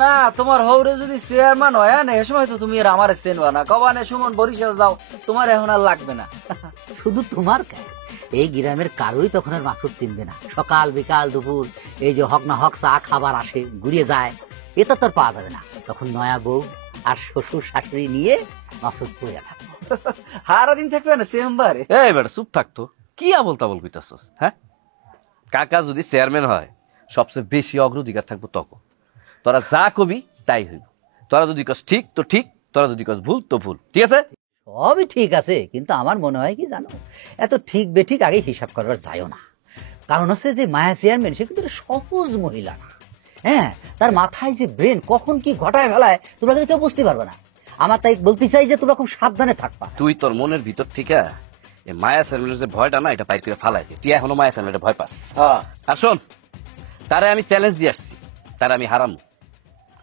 না তোমার হৌরে যদি চেয়ারম্যান হয় না এ সময় তো তুমি আর আমার চেনবা না, কবানে সুমন বরিশাল যাও, তোমার এখন আর লাগবে না। শুধু তোমার কেন, এই গ্রামের কারোই তখন আর মাসুদ চিনবে না। সকাল বিকাল দুপুর এই যে হক না হক চা খাবার আসে ঘুরিয়ে যায়, এটা তো আর পাওয়া যাবে না। তখন নয়া বউ আর শ্বশুর শাশুড়ি নিয়ে মাসুদ পড়ে থাকবো। সারা দিন থাকবে না চেম্বারে। এই বেটা চুপ থাকতো, কি আবল তাবল কইতাছস? হ্যাঁ, কাকা যদি চেয়ারম্যান হয় সবচেয়ে বেশি অগ্রাধিকার থাকবো তখন। তোরা যা কবি তাই হইব। তোরা যদি কস ঠিক তো ঠিক, তোরা যদি কস ভুল তো ভুল, ঠিক আছে? সবই ঠিক আছে, কিন্তু আমার মনে হয় কি জানো, এত ঠিক বেঠিক আগে হিসাব করবার যায়ও না। কারণ হচ্ছে যে মায়া চেয়ারম্যান সে কিন্তু একটা সহজ মহিলা না। হ্যাঁ, তার মাথায় যে ব্রেন কখন কি ঘটায় ফেলায় তোমরা কিন্তু কেউ বুঝতে পারবে না। আমার তাই বলতে চাই যে তোমরা খুব সাবধানে থাকবা। তুই তোর মনের ভিতর থেকে এই মায়া চেয়ারম্যানের যে ভয়টা না, এটা বাইর করে ফালাই দে। তুই এখনো মায়া চেয়ারম্যানের ভয় পাস? আর শোন, তারে আমি চ্যালেঞ্জ দিয়ে আসছি, তারে আমি হারামু।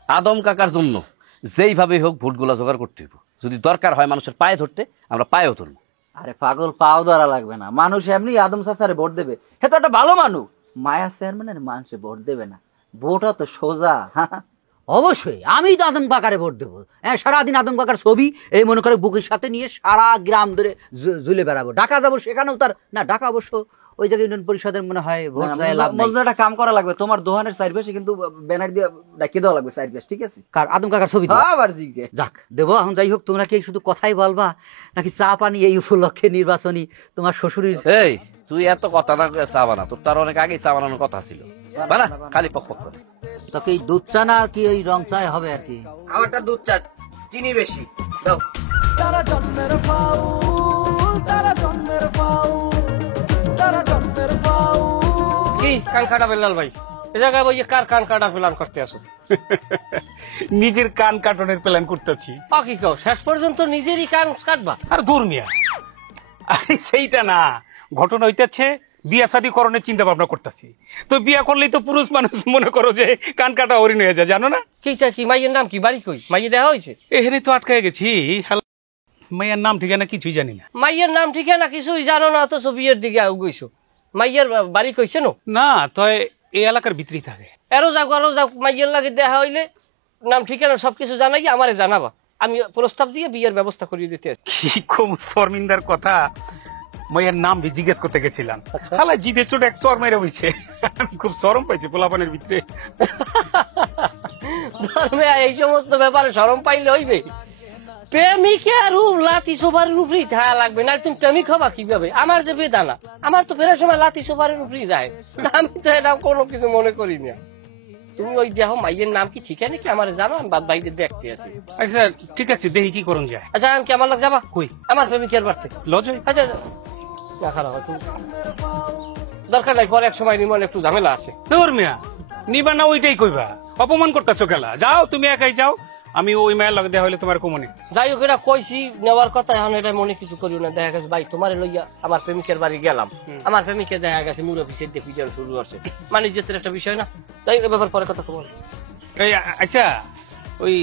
আদম কাকার জন্য যেইভাবে হোক ভোটগুলা জোগাড় করতে হইব। যদি দরকার হয় মানুষের পায়ে ধরতে, আমরা পায়েও ধরবো। আরে পাগল, পাও ধরা লাগবে না, মানুষ এমনি আদম চাচারে ভোট দেবে। হে তো একটা ভালো মানুষ। মায়া চেয়ারম্যানের মানুষে ভোট দেবে না, ভোটও তো সোজা। অবশ্যই আমি তো আদম কাকারে ভোট দেবো। হ্যাঁ, সারাদিন আদম কাকার ছবি এই মনে করে বুকের সাথে নিয়ে সারা গ্রাম ধরে ঝুলে বেড়াবো। ঢাকা যাবো, সেখানেও তার না, ঢাকা অবশ্য ওই জায়গায় ইউনিয়ন পরিষদের মনে হয় ভোট দেয় লাভ নাই। মজনু একটা কাম করা লাগবে, তোমার দোকানের সাইড বেশি কিন্তু ব্যানার দিয়ে ডাকিয়ে দেওয়া লাগবে সাইড বেশ, ঠিক আছে? কার আদম কাকার ছবি দিয়ে? আবার জিগে যাক দেবো। এখন যাই হোক, তোমরা কি শুধু কথাই বলবা নাকি চা পানি এই উপলক্ষে নির্বাচনী তোমার শ্বশুরের? এই তুই এত কথা না চা বানা, তোর তার অনেক আগেই চা বানানোর কথা ছিল। বানা, খালি পক পক করে। তোকে এই দুধ চা না কি ওই রং চা হবে আর কি? আমারটা দুধ চা, চিনি বেশি দাও। তারা জন্মের ফাউল, তারা জন্মের ফাউল, তারা জন্মের ফাউল। কি কান কাটা বেলাল ভাই, এ জায়গায় বই কার কান কাটার প্ল্যান করতে আসো? নিজের কান কাটনের প্ল্যান করতেছি। কি কও, শেষ পর্যন্ত নিজেরই কান কাটবা? আর দূর মিয়া, আরে সেইটা না, ঘটনা হইতেছে বিয়া শাদী করণের চিন্তা ভাবনা করতেছি। তো বিয়া করলেই তো পুরুষ মানুষ মনে করো যে কান কাটা হরিণ হয়ে যায়, জানো না? কি মাইয়ের নাম কি, বাড়ি কই, মাইয়ে দেখা হয়েছে? এখানে তো আটকায় গেছি, মাইয়ার নাম ঠিকানা কিছুই জানি না। মাইয়ের নাম ঠিকানা কিছুই জানো না, তো বিয়ের দিকে গইছো। মাইয়ের বাড়ি কইছে না তো এই এলাকার ভিতরেই থাকে। আরো যাক মাইয়ের লাগে দেখা হইলে নাম ঠিকানা সবকিছু জানাই আমারে জানাবা, আমি প্রস্তাব দিয়ে বিয়ের ব্যবস্থা করিয়ে দিতে আছি। কি কম শর্মিন্দার কথা, মাইয়ার নাম জিজ্ঞেস করতে গেছিলাম, খালা জিদে ছোট এক চর মেরে হইছে। আমি খুব শরম পাইছি পোলাপানের ভিতরে। ধর্মে এই সমস্ত ব্যাপারে শরম পাইলে হইবে? প্রেমিকা রূপ লাতি সোফারের উপরেই থাকা লাগবে, না তুমি প্রেমিক হবা কিভাবে? আমার যে বেদানা, আমার তো ফেরার সময় লাতি সোফারের উপরেই দেয়, আমি তো এটা কোনো কিছু মনে করি না। তুমি ওই দেখো মাইয়ের নাম কি ঠিকানা কি আমার জানো, আমি বাদ বাইরে দেখতে আছি। আচ্ছা ঠিক আছে, দেখি কি করুন যায়। আচ্ছা আমি কি আমার লোক যাবা? কই? আমার প্রেমিকের বাড়তে। লজয়? আচ্ছা না খারাপ, দরকার নাই, পরে এক সময় নিমন একটু ঝামেলা আছে। তোর মিয়া নিবা না ওইটাই কইবা, অপমান করতেছো খেলা। যাও তুমি একাই যাও, আমি ওই মায়ের লগে দেওয়া হইলে তোমার কমনে। যাই হোক, এটা কইছি নেওয়ার কথা, এখন এটা মনে কিছু করিও না। দেখা গেছে ভাই তোমার লইয়া আমার প্রেমিকের বাড়ি গেলাম, আমার প্রেমিকে দেখা গেছে মুরব্বী সেট দিয়ে পিটানো শুরু করছে, মানে যেতের একটা বিষয় না। তাই এ ব্যাপার পরে কথা বল। এই আচ্ছা, ওই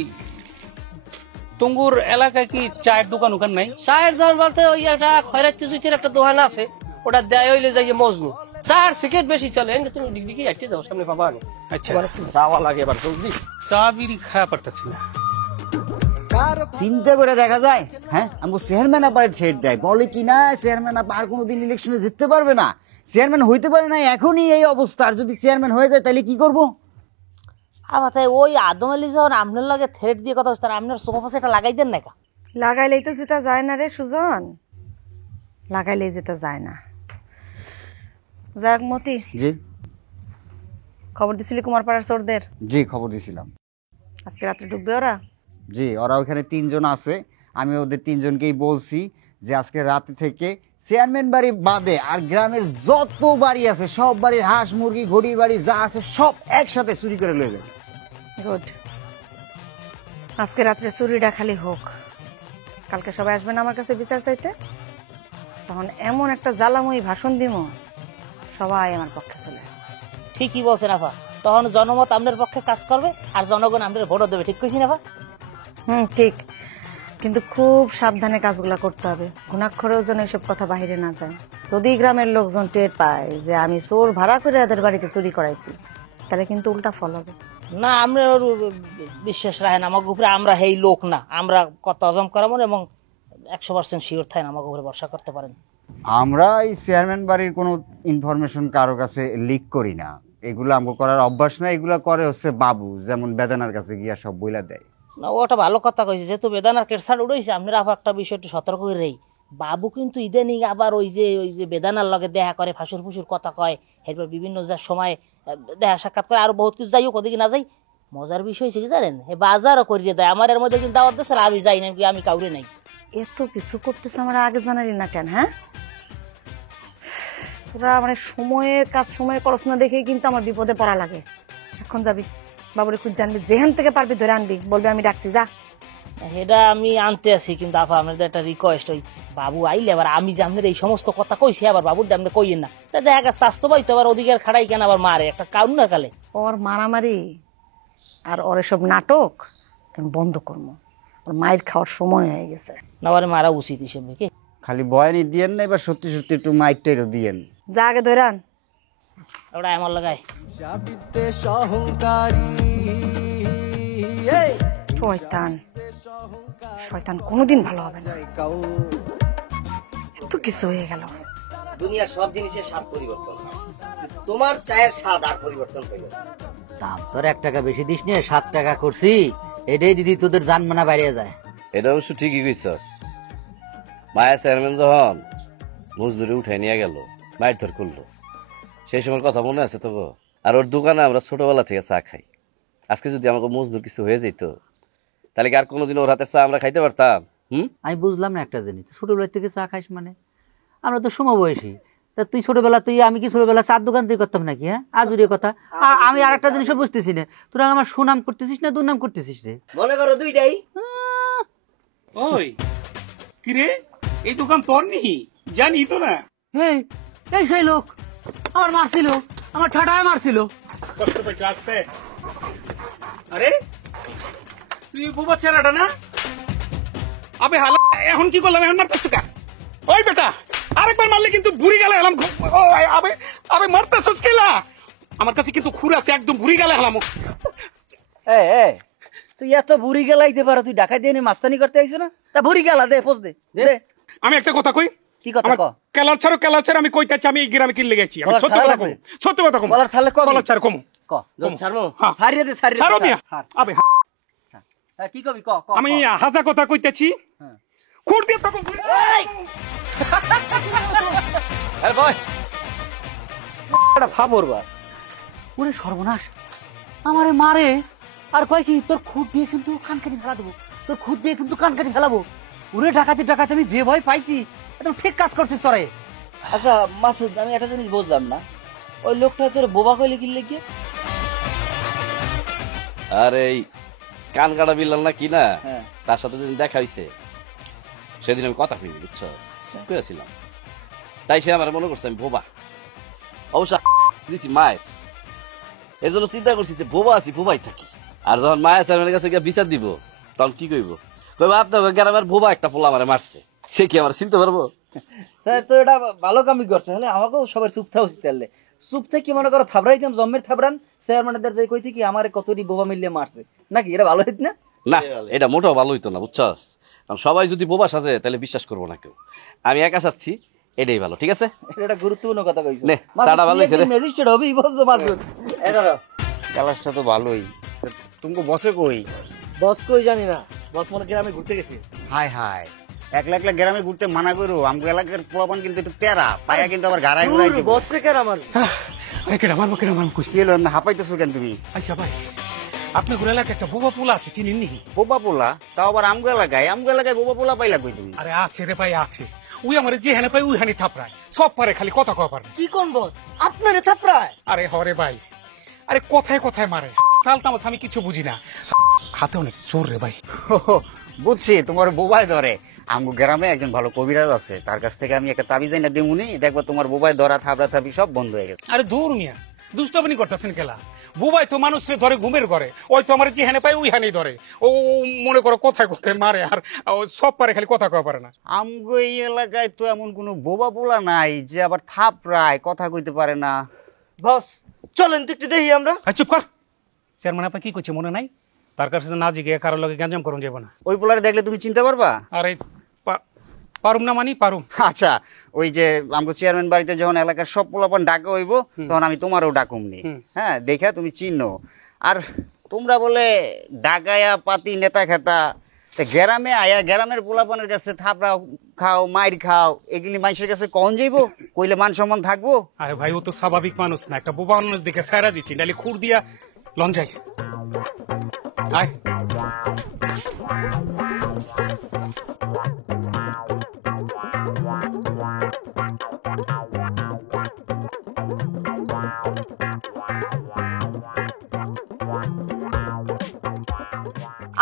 তুঙ্গুর এলাকায় কি চায়ের দোকান ওখান নাই? চায়ের দোকান বলতে ওই একটা খয়রাতি জুতির একটা দোকান আছে, ওটা দেয় হইলে যাই মজনু। চার সিগারেট বেশি চলে, তুমি ডিগ্রি হাঁটতে যাও, সামনে পাবা। আচ্ছা একটু যাওয়া লাগে এবার জলদি। চা বিড়ি খাওয়া পারতেছি না। চিন্তা করে দেখা যায়, হ্যাঁ আমাকে চেয়ারম্যান আবার ছেড় দেয়, বলে কি না চেয়ারম্যান আর কোনোদিন ইলেকশনে জিততে পারবে না, চেয়ারম্যান হইতে পারে না, এখনই এই অবস্থা। আর যদি চেয়ারম্যান হয়ে যায় তাহলে কি করব? আবার তাই ওই আদম আলী যখন আপনার লাগে থ্রেট দিয়ে কথা হচ্ছে, আপনার সোফা পাশে এটা লাগাই দেন না? লাগাইলেই তো যেটা যায় না রে সুজন, লাগাইলেই যেটা যায় না। যাক মতি, জি খবর দিছিলি কুমারপাড়ার চোরদের? জি খবর দিছিলাম। আজকে রাত্রে ঢুকবে ওরা? জি, ওরা ওখানে 3 জন আছে, আমি ওদের 3 জনকেই বলছি যে আজকে রাতে থেকে চেয়ারম্যান বাড়ি বাদে আর গ্রামের যত বাড়ি আছে সব বাড়ির হাঁস মুরগি ঘড়ি বাড়ি যা আছে সব একসাথে চুরি করে লয়ে যাবে। গুড, আজকে রাত্রে চুরিটা খালি হোক, কালকে সবাই আসবেন আমার কাছে বিচার চাইতে, তখন এমন একটা জ্বালাময়ী ভাষণ দিব সবাই আমার পক্ষে চলে আসবে। ঠিকই বলছেন আফা, তখন জনমত আপনার পক্ষে কাজ করবে আর জনগণ আপনার ভোট দেবে। ঠিক কইছি না আফা? ঠিক, কিন্তু খুব সাবধানে কাজগুলা করতে হবে, ঘুণাক্ষরেও যেন এইসব কথা বাহিরে না যায়। যদি গ্রামের লোকজন টের পায় যে আমি চোর ভাড়া করে এদের বাড়িতে চুরি করাইছি, তাহলে কিন্তু উল্টা ফল হবে। না আমরা ওর বিশ্বাস রাখেন আমাকে উপরে, আমরা হেই লোক না, আমরা কত হজম করাবো এবং 100% শিওর থাকেন আমাকে উপরে ভরসা করতে পারেন। আমরা এই চেয়ারম্যান বাড়ির কোনো ইনফরমেশন কারো কাছে লিক করি না, এগুলো আমগো করার অভ্যাস না। এগুলো করে হচ্ছে বাবু, যেমন বেদানার কাছে গিয়া সব বইলা দেয়। না ওটা ভালো কথা কইছে, যেহেতু বেদানার কেটসাট উড়াইছে আপনারা আবার একটা বিষয় একটু সতর্ক করে রেই। বাবু কিন্তু ইদানিং আবার ওই যে বেদানার লগে দেখা করে, ফাঁসুর ফুসুর কথা কয়, এরপর বিভিন্ন যা সময় দেখা সাক্ষাৎ করে, আর বহুত কিছু যাই হোক, ওদিকে না যাই। মজার বিষয় হয়েছে কি জানেন, হে বাজারও করিয়ে দেয় আমার, এর মধ্যে কিন্তু দাওয়াত দিচ্ছে আমি যাই না, আমি কাউরে নাই। এত কিছু করতেছে আমরা আগে জানালি না কেন? হ্যাঁ, তোরা মানে সময়ের কাজ সময়ে করস না দেখেই কিন্তু আমার বিপদে পড়া লাগে। এখন যাবি বাবুরে খুঁজ জানবি, যেখান থেকে পারবি ধরে আনবি, বলবি আমি ডাকছি, যা। এটা আমি আনতে আছি, কিন্তু আপা আপনাদের একটা রিকোয়েস্ট, ওই বাবু আইলে আবার আমি যে আপনার এই সমস্ত কথা কইছি আবার বাবুর আপনি কইয়েন না, দেখা গেছে স্বাস্থ্য পাই তো আবার ওদিকের খাড়াই কেন আবার মারে, একটা কাউন না কালে। ওর মারামারি আর ওর এসব নাটক আমি বন্ধ করবো, ওর মায়ের খাওয়ার সময় হয়ে গেছে। না ওরে মারা উচিত হিসেবে কি? খালি বয়ানি দিয়েন না, এবার সত্যি সত্যি একটু মাইটটাইরও দিয়েন। যা আগে ধরে আন। ওটা আমার লাগায় যাবিতে সহকারী এই শয়তান, শয়তান কোনোদিন ভালো হবে না। কাউ এত কিছু হয়ে গেল। দুনিয়ার সব জিনিসের স্বাদ পরিবর্তন হয়, তোমার চায়ের স্বাদ আর পরিবর্তন হইল না। দাম তোর 1 টাকা বেশি দিস নিয়ে 7 টাকা করছি, এটাই দিদি তোদের জান মানা বাইরে যায়। এটা অবশ্য ঠিকই কইছস। মায়া চেয়ারম্যান যখন মজদুরি উঠাই নিয়ে গেল, মাইর ধর করলো, সেই সময়ের কথা মনে আছে তো? আর ওর দোকানে আমরা ছোটবেলা থেকে চা খাই। আজকে যদি আমাকে মজদুর কিছু হয়ে যেত, তাহলে কি আর কোনোদিন ওর হাতের চা আমরা খাইতে পারতাম? আমি বুঝলাম না একটা জিনিস, ছোটবেলা থেকে চা খাইস মানে? আমরা তো সমবয়সী, তা তুই ছোটবেলা, তুই আমি কি ছোটবেলা চার দোকান থেকে করতাম নাকি? হ্যাঁ, আজুরি কথা। আর আমি আর একটা জিনিসও বুঝতেছি না, তোরা আমার সুনাম করতেছিস না দুর্নাম করতেছিস রে? মনে করো দুইটাই। ওই কিরে, এই দোকান তোর নি? জানি তো না। এই এই সেই লোক আমার মারছিল, আমার ঠাটায় মারছিল। কষ্ট পেয়েছো আসতে? আরে তুই বুবা ছেলেটা না? আবে হালা, এখন কি করলাম? এখন মারতেছ কা? ওই বেটা, আরেকবার মারলে কিন্তু বুড়ি গেলে হলাম। আবে আবে মারতেছস কেলা? আমার কাছে কিন্তু খুর আছে, একদম বুড়ি গেলে হলাম। তুই এত বুড়ি গেলাইতে পারো, তুই ঢাকায় দিয়ে মাস্তানি করতে আইছো না? তা বুড়ি গেলা দে, পোষ দে দে। আমি একটা কথা কই, কি কথা ক? কেলার ছাড়ো, আমি কইতাছি আমি এই গ্রামে কিনলে গেছি। আমি সত্য কথা কম, সত্য কথা কম। বলার ছাড়লে কম, বলার ছাড় কম। ক ছাড়বো, ছাড়িয়ে দে, ছাড়িয়ে ছাড়ো দে, মিয়া। আবে কি কবি ক? আমি হাজা কথা কইতাছি, খুর দিয়ে তখন ওরে সর্বনাশ, আমারে মারে আর কয় কি তোর খুদ দিয়ে কিন্তু কানকানি ফেলা দেবো, তোর খুদ দিয়ে কিন্তু কানকানি ফেলাবো। ওরে ডাকাতি ডাকাতি, আমি যে ভয় পাইছি, একদম ঠিক কাজ করছিস সরে। আচ্ছা মাসুদ, আমি একটা জিনিস বুঝলাম না, ওই লোকটা তোর বোবা কইলে কিনলে কি? আর এই কান কাটা বিল্লাল না কি না, হ্যাঁ। তার সাথে যেদিন দেখা হইছে সেদিন আমি কথা কইনি, বুঝছো? কইছিলাম, তাই সে আমার মনে করছে আমি বোবা। অবশ্য দিছি মায়ের, এই জন্য চিন্তা করছি যে বোবা আছি, বোবাই থাকি। আর যখন মায়ের স্যারের কাছে গিয়ে বিচার দিব, তখন কি কইব? কইব আপনার গ্রামের বোবা একটা পোলা আমারে মারছে। সে কি আমার চিনতে পারবো? তো এটা ভালো কামই করছে, হলে আমাকেও সবার চুপ থাকা উচিত। তাহলে চুপ থেকে মনে করো থাবড়াইতাম, জম্মের থাবড়ান চেয়ারম্যানদের যে কইতে কি আমার কতটি বোবা মিলিয়ে মারছে নাকি, এটা ভালো হইত না? না, এটা মোটেও ভালো হইতো না, বুঝছস? কারণ সবাই যদি বোবা সাজে তাহলে বিশ্বাস করবো না কেউ। আমি একা সাচ্ছি, এটাই ভালো। ঠিক আছে, এটা একটা গুরুত্বপূর্ণ কথা কইছো। নে, চাটা ভালো হইছে রে। ম্যাজিস্ট্রেট হবি বলছো মাসুদ? এই ধরো, ক্লাসটা তো ভালোই, তুমি বসে কই? বস কই জানি না, বস মনে গ্রামে ঘুরতে গেছে। হায় হায়, একলা একলা গ্রামে ঘুরতে মানা করো। আমগো এলাকার পোলাপান কিন্তু একটু তেরা পায়া, কিন্তু আবার গাড়াই ঘুরাই দিব। বস রে কেন আমার? আরে কেডা মারবো, কেডা মারবো কইছি। কি হলো না, হাঁপাইতেছো কেন তুমি? আচ্ছা ভাই, আপনার ঘুরে এলাকায় একটা বোবা পোলা আছে, চিনেন নি? বোবা পোলা? তাও আবার আমগো এলাকায় বোবা পোলা পাইলা কই তুমি? আরে আছে রে ভাই, আছে। ওই আমার যে হেনে পাই ওই হানি থাপড়ায়, সব পারে, খালি কথা কওয়া পারে। কি কোন বস আপনারে থাপড়ায়? আরে হরে ভাই, আরে কথায় কথায় মারে, তাল তামাস আমি কিছু বুঝি না। হাতে অনেক জোর রে ভাই। বুঝছি, তোমার বোবাই ধরে। আমগো গ্রামে একজন ভালো কবিরাজ আছে, তার কাছ থেকে আমি একটা তাবিজ আইনা দেমুনি, দেখবো তোমার বোবাই ধরা থাবড়া থাবি সব বন্ধ হয়ে গেছে। আরে দূর মিয়া, দুষ্টাবানি করতেছেন কেলা? বুবাই তো মানুষে ধরে ঘুমের ঘরে, ওই তো আমার যে হেনে পাই ওই হানি ধরে। ও মনে করো কথায় কথায় মারে, আর সব পারে, খালি কথা কওয়া পারে না। আমগো এই এলাকায় তো এমন কোনো বোবা পোলা নাই যে আবার থাপড়ায় কথা কইতে পারে না। বস চলেন তো একটু দেখি আমরা। চুপ কর, চেয়ারম্যান আপনি কি করছে মনে নাই? তার কাছে না জিগে কারোর লগে গ্যাঞ্জাম করুন যাবো না। ওই পোলারে দেখলে তুমি চিনতে পারবা? আরে পারুম না মানি পারুম। আচ্ছা, ওই যে আমাকে চেয়ারম্যান বাড়িতে যখন এলাকার সব পোলাপান ডাকা হইব তখন আমি তোমারও ডাকুমনি। হ্যাঁ, দেখা তুমি চিনো। আর তোমরা বলে ডাকায়া পাতি নেতা খেতা, গ্রামে আয়া গ্রামের পোলাপানের কাছে থাপড়া খাও, মাইর খাও, এগুলি মানুষের কাছে কখন যাইবো? কইলে মান সম্মান থাকবো? আরে ভাই, ও তো স্বাভাবিক মানুষ না, একটা বোবা মানুষ দেখে সারা দিচ্ছি, নাহলে খুর দিয়া লঞ্চাই। আয়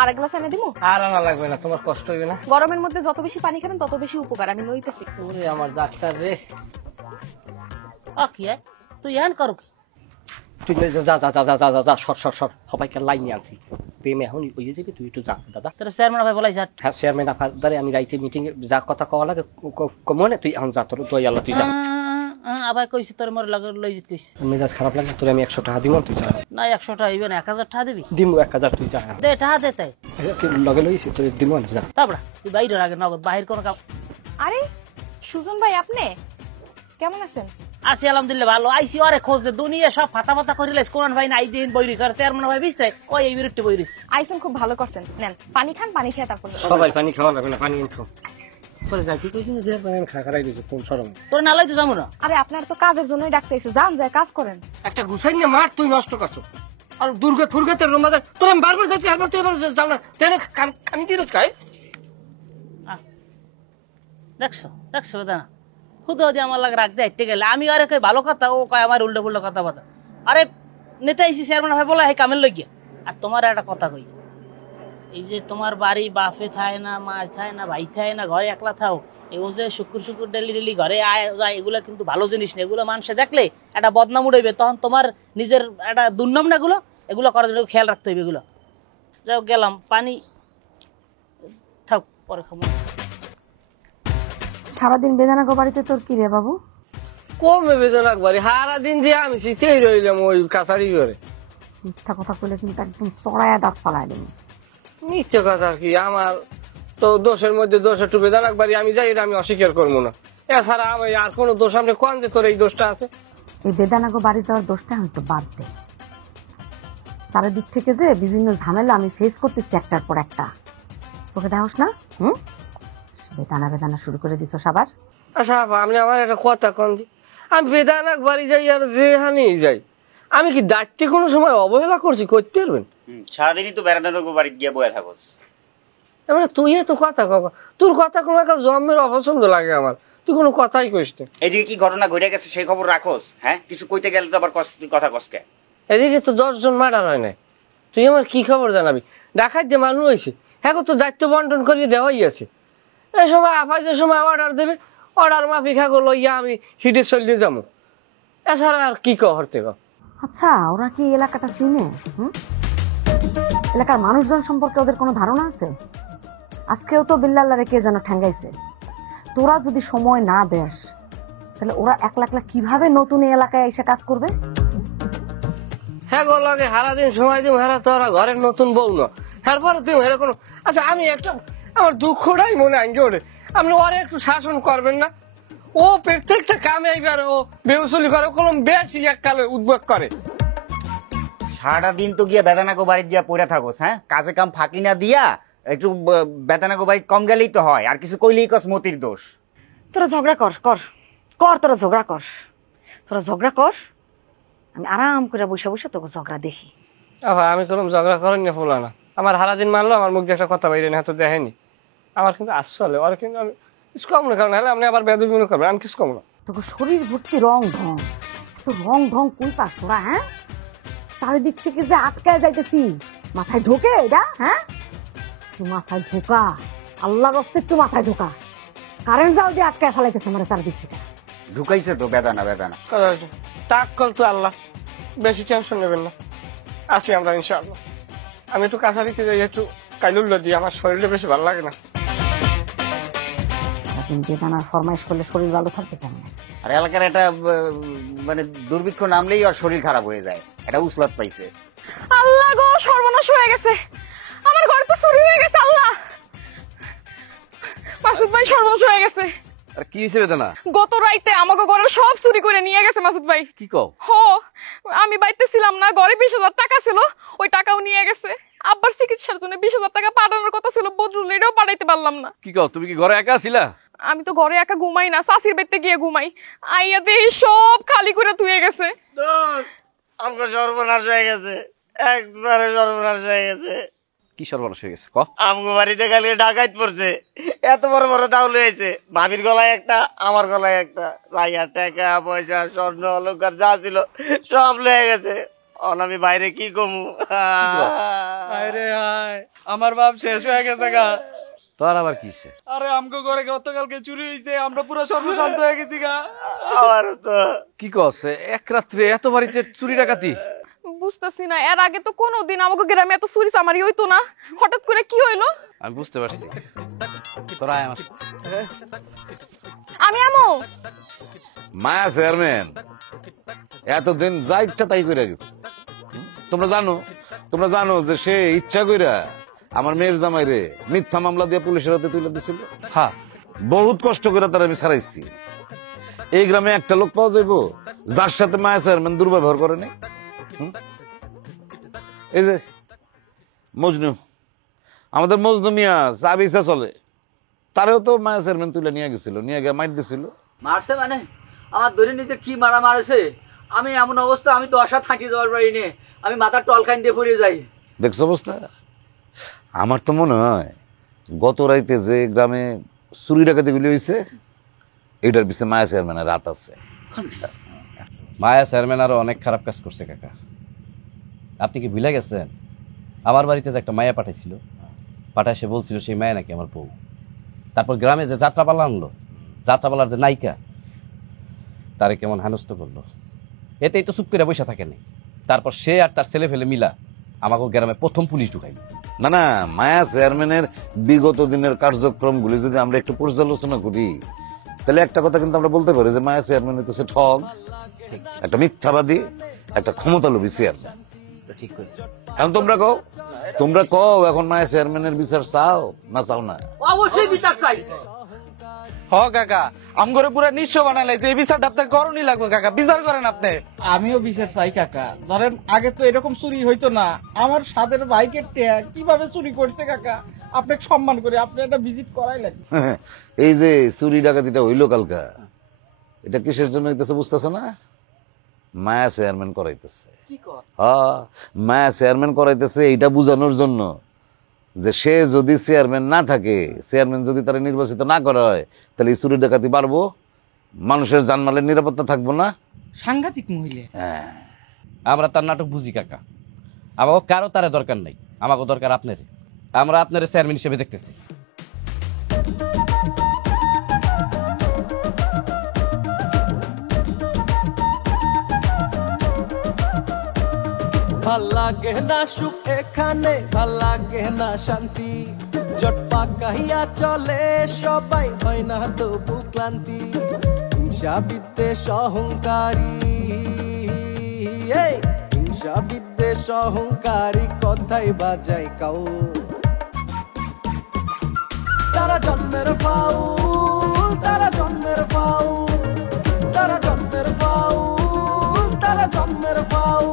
আরেক গ্লাস এনে দিমু? আর আনা লাগবে না, তোমার কষ্ট হইবে না। গরমের মধ্যে যত বেশি পানি খাবেন তত বেশি উপকার, আমি লইতেছি। ওরে আমার ডাক্তার রে। কি তুই ইয়ান করো কি? তুই যা যা যা যা যা যা যা, সর সর সর, সবাইকে লাইনে আনছি। প্রেমে এখন হয়ে যাবে, তুই একটু যা দাদা। তোর চেয়ারম্যান ভাই বলাই যা। হ্যাঁ, চেয়ারম্যান আপনার আমি রাইতে মিটিং যা কথা কওয়া লাগে কমনে, তুই এখন যা, তোর তুই আল্লাহ তুই যা। আবার কইছি তোর মোর লাগে লই যেতে কইছি। মেজাজ খারাপ লাগে, তোর আমি 100 টাকা দিব, তুই যা। না 100 টাকা হইবে না, 1000 টাকা দিবি? দিমু 1000, তুই যা। দে টাকা দে তাই। লগে লইছি তোর দিমু না, যা। তারপর তুই বাইরের আগে নগদ, বাহির কোন কাম। আরে সুজন ভাই, আপনি কেমন আছেন? আছি আলহামদুলিল্লাহ ভালো। আইসি ওরে খোঁজ দে, দুনিয়া সব ফাটা ফাটা করে লাইছ। কোন ভাই নাই দিন বইরিস, আর চেয়ারম্যান ভাই বিস্তে ওই এই বিরুদ্ধে বইরিস। আইসেন, খুব ভালো করছেন। নেন পানি খান, পানি খেয়ে তারপর সবাই পানি খাওয়া লাগবে না, পানি এনছো। তোর যা কি কইছিস যে পানি খারাই দিছ, কোন শরম? তোর না লইতে যামু না। আরে আপনার তো কাজের জন্যই ডাকতে এসে, যান যায় কাজ করেন। একটা গুছাই নিয়ে মার, তুই নষ্ট করছো। আর দুর্গে ফুর্গে তোর রুম বাজার, তোর আমি বারবার যাচ্ছি, একবার তুই এবার যাও না, তেনে কানি দিয়ে রোজ খাই। দেখছো দেখছো দাদা, খুদ দিয়ে আমার লাগে রাখতে হাইটে গেলে আমি আরে কই ভালো কথা, ও কয় আমার উল্টো পুল্টো কথা বাতা। আরে নেতা আইসি চেয়ারম্যান ভাই বলা, হে কামের লই গিয়া। আর তোমার একটা কথা কই, এই যে তোমার বাড়ি বাপে থায় না, মা থায় না, ভাই থায় না, ঘরে একলা থাও, এও যে শুকুর শুকুর ডেলি ডেলি ঘরে আয় যায়, এগুলো কিন্তু ভালো জিনিস না। এগুলো মানুষে দেখলে একটা বদনাম উড়াইবে, তখন তোমার নিজের একটা দুর্নাম না, এগুলো করার জন্য খেয়াল রাখতে হইবে। এগুলো যাও, গেলাম, পানি থাক, পরে খাবো। সারাদিন বেদানাগো বাড়িতে তোর কি রে বাবু? কমে বেদনা একবারে, সারা দিন দিয়ে আমি শীতেই রইলাম ওই কাছারি ঘরে। মিথ্যা কথা কইলে কিন্তু একদম চড়াইয়া দাঁত ফালাই দেবো। মিথ্যে কথা কি? আমার তো দোষের মধ্যে দোষ একটু বেদনা একবারে, আমি যাই, এটা আমি অস্বীকার করবো না। এছাড়া আমি আর কোনো দোষ, আপনি কোন যে তোর এই দোষটা আছে? এই বেদানাগো বাড়ি যাওয়ার দোষটা হয়তো বাদ দে। চারিদিক থেকে যে বিভিন্ন ঝামেলা আমি ফেস করতেছি একটার পর একটা, তোকে দেখোস না? বেদানা বেদানা শুরু করে দিছ সবার। আচ্ছা আপনি আমার একটা কথা কন, আমি বেদানাক বাড়ি যাই আর যেখানে যাই, আমি কি দাঁড়তে কোনো সময় অবহেলা করছি? করতে পারবেন? সারাদিনই তো বেড়াদানাগো বাড়ি গিয়ে বয়ে থাকোস। এবার তুই তো কথা কব, তোর কথা কোনো একটা জন্মের অপছন্দ লাগে আমার, তুই কোনো কথাই কইস না। এদিকে কি ঘটনা ঘটে গেছে সেই খবর রাখোস? হ্যাঁ, কিছু কইতে গেলে তো আবার কথা কসকে। এদিকে তো 10 জন মার্ডার হয় নাই, তুই আমার কি খবর জানাবি? ডাকাত যে মানুষ হয়েছে, হ্যাঁ তো দায়িত্ব বন্টন করিয়ে দেওয়াই আছে। এই সময় আপাই যে সময় অর্ডার দেবে, অর্ডার মাফিক লইয়া আমি হিটে চলিয়ে যাবো, এছাড়া আর কি করতে গো। আচ্ছা, ওরা কি এলাকাটা চিনে? এলাকার মানুষজন সম্পর্কে ওদের কোনো ধারণা আছে? আজকেও তো বিল্লাল্লাহরে কে যেন ঠ্যাঙ্গাইছে। তোরা যদি সময় না দেস, তাহলে ওরা একলা একলা কিভাবে নতুন এলাকায় এসে কাজ করবে? হ্যাঁ গো, লাগে সারাদিন সময় দিব, হ্যাঁ তো ওরা ঘরের নতুন বউ না, তারপরে তুমি হ্যাঁ কোনো। আচ্ছা আমি একটা, আমার দুঃখটাই মনে আনকে ওঠে, আপনি ওরা একটু শাসন করবেন না? ও প্রত্যেকটা কামে এইবার ও বেউসুলি করে, কোনো বেশি এককালে উদ্বেগ করে। সারাটা দিন তো গিয়া বেদানাগো বাড়ি দিয়া পড়ে থাকোস। হ্যাঁ, কাজে কাম ফাঁকি না দিয়া একটু বেদানাগো বাড়ি কম গেলেই তো হয়, আর কিছু কইলেই কস মতির দোষ। তোরা ঝগড়া কর কর কর, তোরা ঝগড়া কর, তোরা ঝগড়া কর, আমি আরাম করে বসে বসে তোকে ঝগড়া দেখি। আমি কোনো ঝগড়া করেন না, ফুলা না, আমার হারাদিন মারলো, আমার মুখ দিয়ে একটা কথা বাইরে না তো দেখেনি, আমার কিন্তু আসলে ওর কিন্তু আমি কিছু কম না, কারণ হলে আপনি আবার বেদবি মনে করবেন, আমি কিছু কম না। তোকে শরীর ভর্তি রং ঢং, তো রং ঢং কই পাস তোরা? হ্যাঁ, চারিদিক থেকে যে আটকায় যাইতেছি, মাথায় ঢোকে এটা? হ্যাঁ, তুই মাথায় ঢোকা, আল্লাহর রাস্তে একটু মাথায় ঢোকা। কারেন্ট যাও দিয়ে আটকায় ফেলাইতেছে আমার চারিদিক থেকে। ঢুকাইছে তো বেদানা বেদানা। তাক কল তো আল্লাহ, বেশি টেনশন নেবেন না, আছি আমরা ইনশাআল্লাহ। আমি একটু কাছারিতে যাই, একটু কাইলুল্লা দিই, আমার শরীরে বেশি ভালো লাগে না। বেদানার ফরমাইশ করলে শরীর ভালো থাকবে কেমন? আর এলাকার একটা মানে দুর্ভিক্ষ নামলেই আর শরীর খারাপ হয়ে যায়, এটা উসলাত পাইছে। আল্লাহ গো, সর্বনাশ হয়ে গেছে, আমার ঘর তো চুরি হয়ে গেছে। আল্লাহ, মাসুদ ভাই সর্বনাশ হয়ে গেছে। আর কি হয়েছে বেদনা? গত রাইতে আমাকে ঘরের সব চুরি করে নিয়ে গেছে মাসুদ ভাই। কি কও? হো, আমি বাইতে ছিলাম না, ঘরে 20,000 টাকা ছিল, ওই টাকাও নিয়ে গেছে। আব্বার চিকিৎসার জন্য 20,000 টাকা পাঠানোর কথা ছিল বদরুল, এটাও পাঠাইতে পারলাম না। কি কও, তুমি কি ঘরে একা ছিলা? আমি তো ঘরে একা ঘুমাই না, চাষির বাড়িতে গিয়ে ঘুমাই। আইয়া দেই সব খালি করে ধুয়ে গেছে। আমাকে সর্বনাশ হয়ে গেছে, একবারে সর্বনাশ হয়ে গেছে। কি সর্বনাশ হয়ে গেছে ক? আমগো বাড়িতে কালকে ডাকাত পড়ছে, এত বড় বড় দাউল হয়েছে। ভাবির গলায় একটা, আমার গলায় একটা। ভাইয়া টাকা পয়সা স্বর্ণ অলংকার যা ছিল সব লয়ে গেছে। আমি বাইরে কি কমু? আরে হায়, আমার বাপ শেষ হয়ে গেছে গা। তোর আবার কি হইছে? আরে আমগো ঘরে গতকালকে চুরি হয়েছে, আমরা পুরো সর্বশান্ত হয়ে গেছি গা। আমার তো কি কস, এক রাত্রে এত বাড়িতে চুরি ডাকাতি? বুঝতেছি না, এর আগে তো কোনোদিন আমাকে গ্রামে এত চুরি চামারি হইতো না, হঠাৎ করে কি হইলো? আমি বুঝতে পারছি। তোরা আয় আমার সাথে। আমি আমো মায়া চেয়ারম্যান এতদিন যা ইচ্ছা তাই করে গেছে। তোমরা জানো যে সে ইচ্ছা কইরা আমার মেয়ের জামাইরে মিথ্যা মামলা দিয়ে পুলিশের হাতে তুলে দিছিল। হ্যাঁ, বহুত কষ্ট করে তার আমি ছাড়াইছি। এই গ্রামে একটা লোক পাওয়া যাইব যার সাথে মায়া চেয়ারম্যান দুর্ব্যবহার করে নাই। এই যে মজনু, আমাদের মজনু মিয়া চা বেচা চলে, তারেও তো মায়া চেয়ারম্যান তুলে নিয়ে গেছিল, নিয়ে গিয়ে মাইট দিছিল। মারছে মানে আমার ধরে নিতে কি মারা মারছে? আমি এমন অবস্থা, আমি তো অসা থাকি যাওয়ার বাড়ি নিয়ে আমি মাথার টলকাইন দিয়ে পড়ে যাই। দেখছো অবস্থা? আমার তো মনে হয় গত রাইতে যে গ্রামে চুরি ডাকাতি গুলি হয়েছে এটার পিছনে মায়া চেয়ারম্যানের রাত আছে। মায়া চেয়ারম্যান আরো অনেক খারাপ কাজ করছে কাকা। আপনি কি ভুলে গেছেন আমার বাড়িতে যে একটা মায়া পাঠাইছিল, পাঠায় সে বলছিল সেই মায়া নাকি আমার বউ। তারপর গ্রামে যে যাত্রাপালা আনলো, যাত্রাপালার যে নায়িকা, তারে কেমন হেনস্থ করলো, এতেই তো চুপ করে বসে থাকেনি। তারপর সে আর তার ছেলে ফেলে মিলা আমাকে গ্রামে প্রথম পুলিশ ঢুকাইল। না, মায়া চেয়ারম্যানের বিগত দিনের কার্যক্রমগুলি যদি আমরা একটু পর্যালোচনা করি তাহলে একটা কথা কিন্তু আমরা বলতে পারি যে মায়া চেয়ারম্যান হইতেছে ঠগ, একটা মিথ্যাবাদী, একটা ক্ষমতালোভী চেয়ারম্যান। ঠিক করেছে। এখন তোমরা কও এখন মায়া চেয়ারম্যানের বিচার চাও না চাও না? অবশ্যই বিচার চাই। হ কাকা, আমগরে পুরা নিঃস্ব বানাইলে যে এই বিচারটা আপনার করণই লাগবে কাকা, বিচার করেন আপনি। আমিও বিচার চাই কাকা। ধরেন আগে তো এরকম চুরি হইতো না, আমার সাদের বাইকের টেয়া কিভাবে চুরি করছে কাকা, আপনাকে সম্মান করে আপনি একটা ভিজিট করাই লাগে। এই যে চুরি ডাকাতিটা হইলো কালকা, এটা কিসের জন্য হইতেছে বুঝতেছো না? মায়া চেয়ারম্যান করাইতেছে। মায়া চেয়ারম্যান করাইতেছে এইটা বুঝানোর জন্য যে সে যদি চেয়ারম্যান না থাকে, চেয়ারম্যান যদি তারা নির্বাচিত না করা হয়, তাহলে এই চুরি ডাকাতি বাড়বো, মানুষের জানমালের নিরাপত্তা থাকবো না। সাংঘাতিক মহিলা। আমরা তার নাটক বুঝি কাকা। আমাকে কারো তারে দরকার নাই, আমাকে দরকার আপনার। আমরা আপনার চেয়ারম্যান হিসেবে দেখতেছি। ভাল লাগে না সুখ এখানে, ভাল লাগে না শান্তি, জটপা কাহিয়া চলে সবাই, হয় না তবু ক্লান্তি। হিংসা বিদ্বেষ অহংকারী, হিংসা বিদ্বেষ অহংকারী কথাই বাজাই কাউ। তারা জন্মের ফাউল, তারা জন্মের ফাউল, তারা জন্মের ফাউল, তারা জন্মের ফাউল।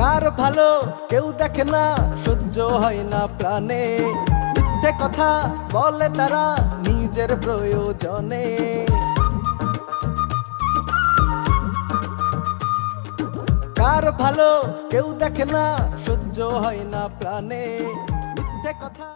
কার ভালো কেউ দেখে না, সহ্য হয় না প্রাণে, মিথ্যে কথা বলে তারা নিজের প্রয়োজনে। কার ভালো কেউ দেখে না, সহ্য হয় না প্রাণে, মিথ্যে কথা।